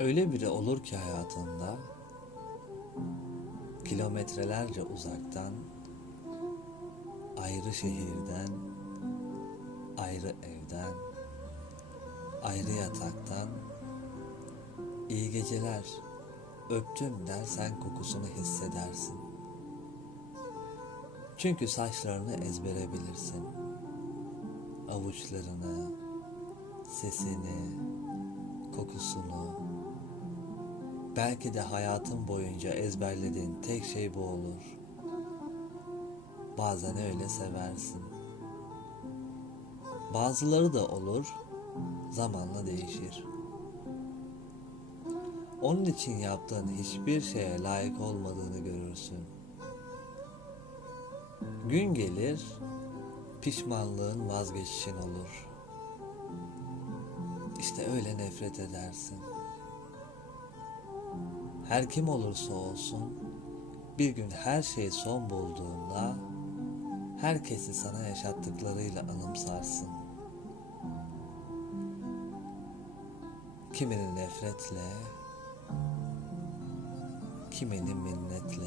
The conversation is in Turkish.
Öyle biri olur ki hayatında kilometrelerce uzaktan ayrı şehirden ayrı evden ayrı yataktan iyi geceler öptüm dersen kokusunu hissedersin. Çünkü saçlarını ezbere bilirsin. Avuçlarını, sesini, kokusunu. Belki de hayatın boyunca ezberlediğin tek şey bu olur. Bazen öyle seversin. Bazıları da olur, zamanla değişir. Onun için yaptığın hiçbir şeye layık olmadığını görürsün. Gün gelir, pişmanlığın vazgeçişin olur. İşte öyle nefret edersin. Her kim olursa olsun, bir gün her şey son bulduğunda, herkesi sana yaşattıklarıyla anımsarsın. Kimini nefretle, kimini minnetle.